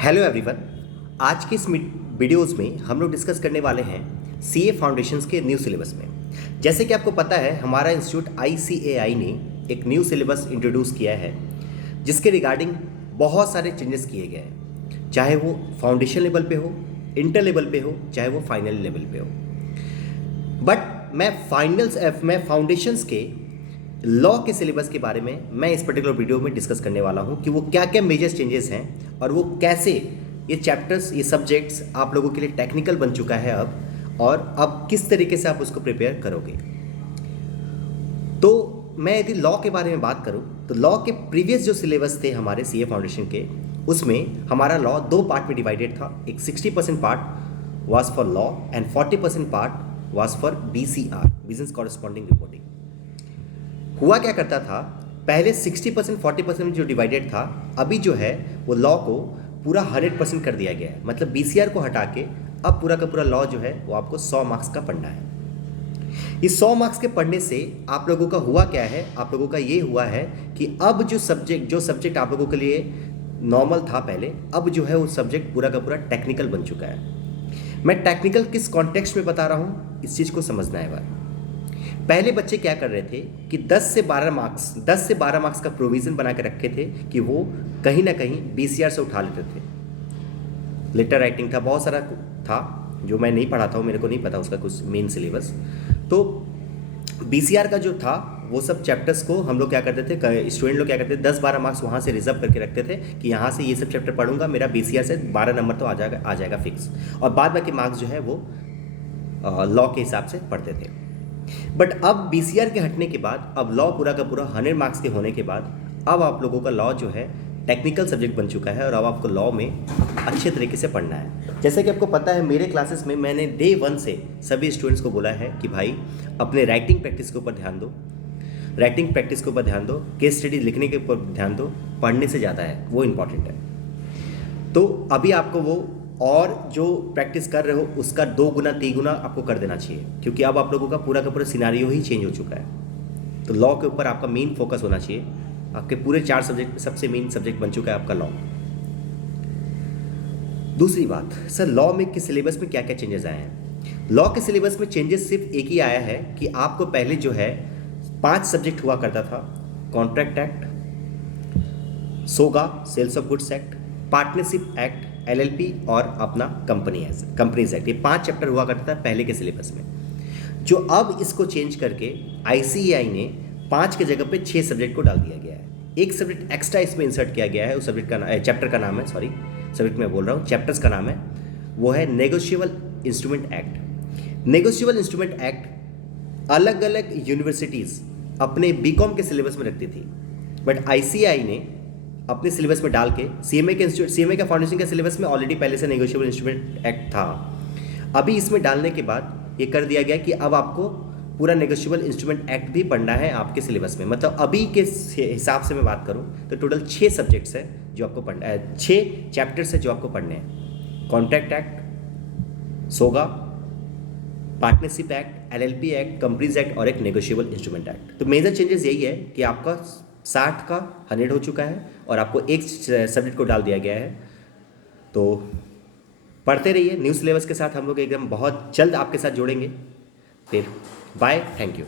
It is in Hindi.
Hello everyone. आज के इस वीडियोस में हम लोग डिस्कस करने वाले हैं सीए फाउंडेशंस के न्यू सिलेबस में। जैसे कि आपको पता है, हमारा इंस्टीट्यूट ICAI ने एक न्यू सिलेबस इंट्रोड्यूस किया है जिसके रिगार्डिंग बहुत सारे चेंजेस किए गए हैं, चाहे वो फाउंडेशन लेवल पे हो, इंटर लेवल पे हो, चाहे वो फाइनल लेवल पे हो। बट मैं फाउंडेशंस के लॉ के सिलेबस के बारे में मैं इस पर्टिकुलर वीडियो में डिस्कस करने वाला हूं कि वो क्या क्या मेजर चेंजेस हैं और वो कैसे ये चैप्टर्स, ये सब्जेक्ट्स आप लोगों के लिए टेक्निकल बन चुका है अब, और अब किस तरीके से आप उसको प्रिपेयर करोगे। तो मैं यदि लॉ के बारे में बात करूं तो लॉ के प्रीवियस जो सिलेबस थे हमारे सीए फाउंडेशन के, उसमें हमारा लॉ दो पार्ट में डिवाइडेड था। एक 60% part was for law and 40% part was for BCR, business corresponding reporting. हुआ क्या करता था, पहले 60% 40% जो डिवाइडेड था, अभी जो है वो लॉ को पूरा 100% कर दिया गया है। मतलब BCR को हटा के अब पूरा का पूरा लॉ जो है वो आपको 100 मार्क्स का पढ़ना है। इस 100 मार्क्स के पढ़ने से आप लोगों का हुआ क्या है, आप लोगों का ये हुआ है कि अब जो सब्जेक्ट आप लोगों के लिए नॉर्मल था पहले, अब जो है वो सब्जेक्ट पूरा का पूरा टेक्निकल बन चुका है। मैं टेक्निकल किस कॉन्टेक्स्ट में बता रहा हूँ, इस चीज़ को समझना है बात। पहले बच्चे क्या कर रहे थे कि 10 से 12 मार्क्स का प्रोविज़न बना के रखे थे कि वो कहीं ना कहीं BCR से उठा लेते थे। लेटर राइटिंग था, बहुत सारा था जो मैं नहीं पढ़ा था, मेरे को नहीं पता उसका कुछ मेन सिलेबस। तो BCR का जो था वो सब चैप्टर्स को हम लोग क्या करते थे, स्टूडेंट लोग क्या करते थे, 10-12 मार्क्स वहाँ से रिजर्व करके रखते थे कि यहाँ से ये सब चैप्टर पढ़ूंगा, मेरा BCR से 12 नंबर तो आ जाएगा फिक्स, और बाद बाकी मार्क्स जो है वो लॉ के हिसाब से पढ़ते थे। बट अब BCR के हटने के बाद, अब लॉ पूरा का पूरा 100 मार्क्स के होने के बाद, अब आप लोगों का लॉ जो है टेक्निकल सब्जेक्ट बन चुका है और अब आपको लॉ में अच्छे तरीके से पढ़ना है। जैसे कि आपको पता है, मेरे क्लासेस में मैंने डे 1 से सभी स्टूडेंट्स को बोला है कि भाई अपने राइटिंग प्रैक्टिस के ऊपर ध्यान दो, केस स्टडी लिखने के ऊपर ध्यान दो, पढ़ने से ज़्यादा है वो इम्पॉर्टेंट है। तो अभी आपको वो और जो प्रैक्टिस कर रहे हो उसका 2 गुना 3 गुना आपको कर देना चाहिए, क्योंकि अब आप लोगों का पूरा का पूरा सिनारियो ही चेंज हो चुका है। तो लॉ के ऊपर आपका मेन फोकस होना चाहिए। आपके पूरे 4 सब्जेक्ट में सबसे मेन सब्जेक्ट बन चुका है आपका लॉ। दूसरी बात, सर लॉ में के सिलेबस में क्या क्या चेंजेस आए हैं। लॉ के सिलेबस में चेंजेस सिर्फ एक ही आया है कि आपको पहले जो है 5 सब्जेक्ट हुआ करता था, कॉन्ट्रैक्ट एक्ट, सोगा sales of goods act, partnership act, LLP और अपना कंपनीज एक्ट। ये 5 चैप्टर हुआ करता था पहले के सिलेबस में, जो अब इसको चेंज करके ICAI ने 5 के जगह पे 6 सब्जेक्ट को डाल दिया गया है। एक सब्जेक्ट एक्स्ट्रा इसमें इंसर्ट किया गया है, उस चैप्टर का नाम है, सब्जेक्ट में बोल रहा हूँ, चैप्टर्स का नाम है, वो है negotiable instrument act. Negotiable instrument act अलग अलग यूनिवर्सिटीज़ अपने BCom के सिलेबस में रखती थी, बट ICAI ने अपने सिलेबस में डाल के CMA का फाउंडेशन के सिलेबस में ऑलरेडी पहले से नेगोशिएबल इंस्ट्रूमेंट एक्ट था। अभी इसमें डालने के बाद ये कर दिया गया कि अब आपको पूरा नेगोशिएबल इंस्ट्रूमेंट एक्ट भी पढ़ना है आपके सिलेबस में। मतलब अभी के हिसाब से मैं बात करूं तो टोटल 6 सब्जेक्ट्स है जो आपको पढ़ना है, 6 चैप्टर्स है जो आपको पढ़ने हैं। Contract act, SOGA, partnership act, LLP act, companies act और एक नेगोशिएबल इंस्ट्रूमेंट एक्ट। तो मेजर चेंजेस यही है कि आपका 60 का 100 हो चुका है और आपको एक सब्जेक्ट को डाल दिया गया है। तो पढ़ते रहिए न्यू सिलेबस के साथ। हम लोग एकदम बहुत जल्द आपके साथ जुड़ेंगे। फिर बाय, थैंक यू।